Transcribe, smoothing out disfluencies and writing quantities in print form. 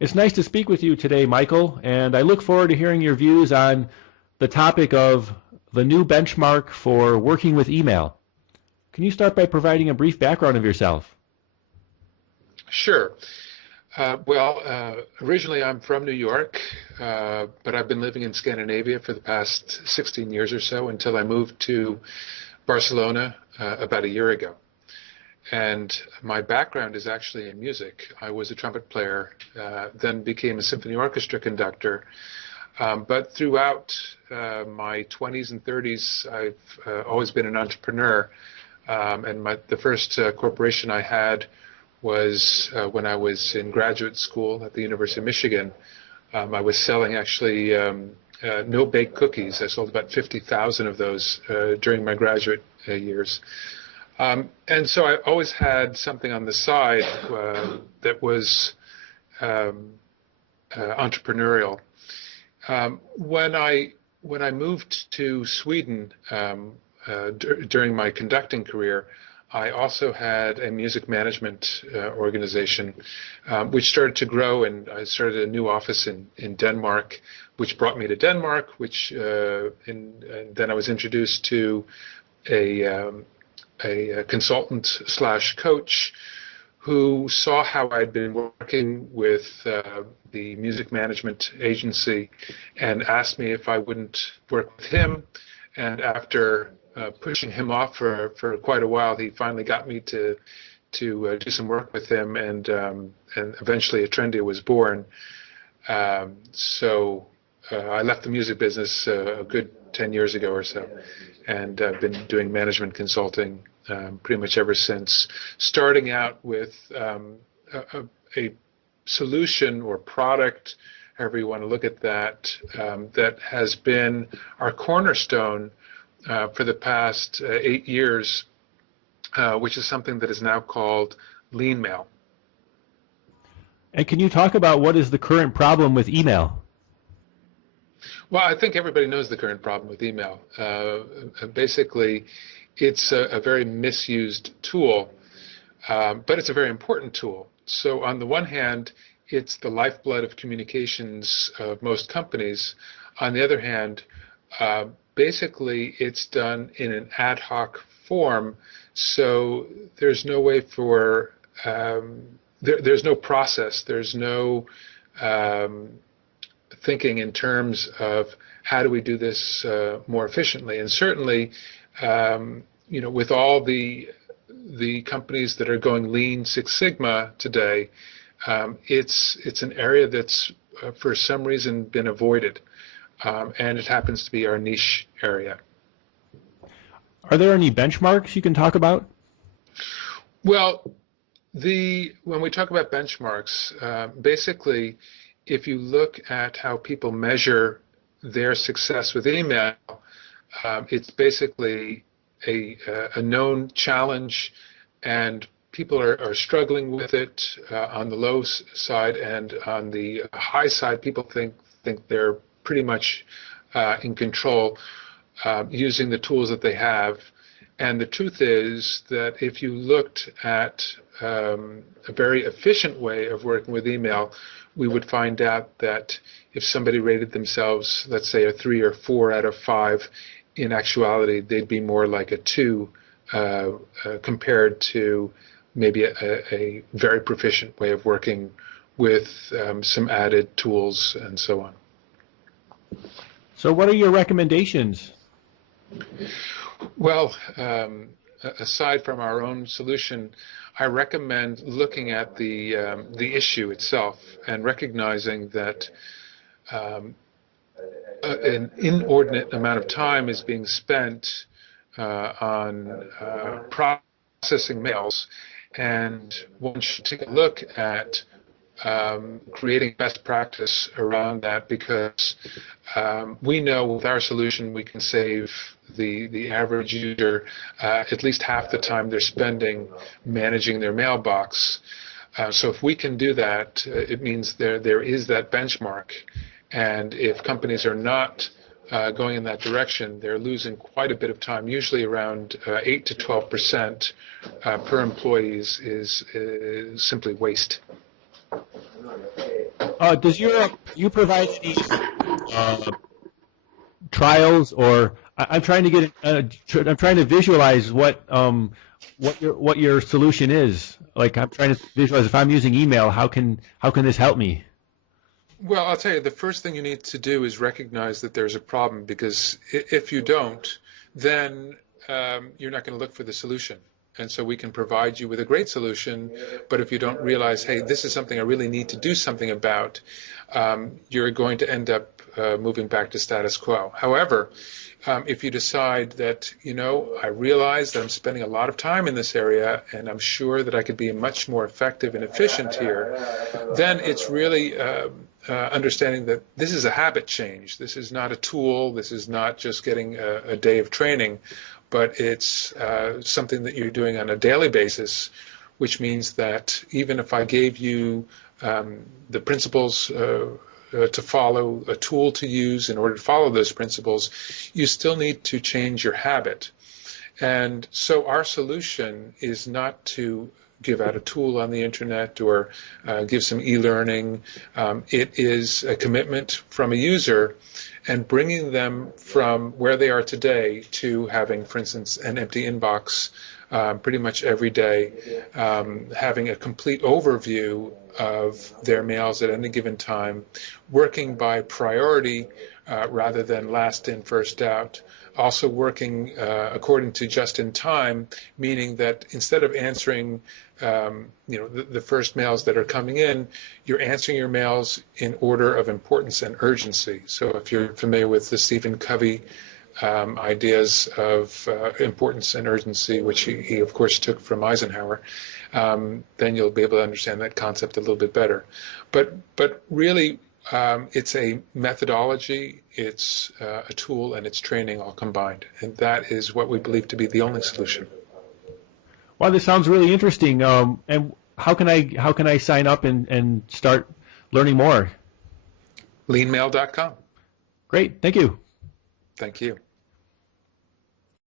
It's nice to speak with you today, Michael, and I look forward to hearing your views on the topic of the new benchmark for working with email. Can you start by providing a brief background of yourself? Sure. Originally I'm from New York, but I've been living in Scandinavia for the past 16 years or so until I moved to Barcelona about a year ago. And my background is actually in music. I was a trumpet player, then became a symphony orchestra conductor. But throughout my 20s and 30s, I've always been an entrepreneur. And the first corporation I had was when I was in graduate school at the University of Michigan. I was selling actually no-bake cookies. I sold about 50,000 of those during my graduate years. And so I always had something on the side that was entrepreneurial. When I moved to Sweden during my conducting career, I also had a music management organization, which started to grow, and I started a new office in Denmark, which brought me to Denmark, and then I was introduced to a consultant slash coach who saw how I'd been working with the music management agency and asked me if I wouldn't work with him. And after pushing him off for quite a while, he finally got me to do some work with him, and eventually Trendia was born. So I left the music business a good 10 years ago or so, and I've been doing management consulting pretty much ever since, starting out with a solution or product, however you want to look at that, that has been our cornerstone for the past 8 years, which is something that is now called lean mail. And can you talk about what is the current problem with email? Well, I think everybody knows the current problem with email. Basically, it's a very misused tool, but it's a very important tool. So on the one hand, it's the lifeblood of communications of most companies. On the other hand, basically it's done in an ad hoc form, so there's no way for there's no process, there's no thinking in terms of how do we do this more efficiently. And certainly, with all the companies that are going Lean Six Sigma today, it's an area that's for some reason been avoided, and it happens to be our niche area. Are there any benchmarks you can talk about? Well, when we talk about benchmarks, basically, if you look at how people measure their success with email, it's basically a known challenge, and people are struggling with it on the low side, and on the high side, people think they're pretty much in control using the tools that they have. And the truth is that if you looked at a very efficient way of working with email, we would find out that if somebody rated themselves, let's say, a 3 or 4 out of 5, in actuality, they'd be more like a 2 compared to maybe a very proficient way of working with some added tools and so on. So what are your recommendations? Well, aside from our own solution, I recommend looking at the issue itself and recognizing that an inordinate amount of time is being spent on processing mails, and one should take a look at creating best practice around that, because we know with our solution we can save the average user at least half the time they're spending managing their mailbox. So if we can do that, it means there is that benchmark, and if companies are not going in that direction, they're losing quite a bit of time. Usually around 8 to 12% per employee is simply waste. Does you provide any trials, or I'm trying to get I'm trying to visualize what your solution is. Like, I'm trying to visualize if I'm using email, how can this help me? Well, I'll tell you, the first thing you need to do is recognize that there's a problem, because if you don't, then you're not going to look for the solution. And so we can provide you with a great solution, but if you don't realize, hey, this is something I really need to do something about, you're going to end up moving back to status quo. However, if you decide that, I realize that I'm spending a lot of time in this area and I'm sure that I could be much more effective and efficient here, then it's really understanding that this is a habit change. This is not a tool. This is not just getting a day of training, but it's something that you're doing on a daily basis, which means that even if I gave you the principles to follow, a tool to use in order to follow those principles, you still need to change your habit. And so our solution is not to give out a tool on the internet or give some e-learning. It is a commitment from a user and bringing them from where they are today to having, for instance, an empty inbox pretty much every day, having a complete overview of their mails at any given time, working by priority rather than last in, first out. Also working according to just in time, meaning that instead of answering the first mails that are coming in, you're answering your mails in order of importance and urgency. So if you're familiar with the Stephen Covey ideas of importance and urgency, which he of course took from Eisenhower, then you'll be able to understand that concept a little bit better. But really, it's a methodology, it's a tool, and it's training all combined, and that is what we believe to be the only solution. Wow, this sounds really interesting. And how can I sign up and start learning more? Leanmail.com. Great, thank you. Thank you.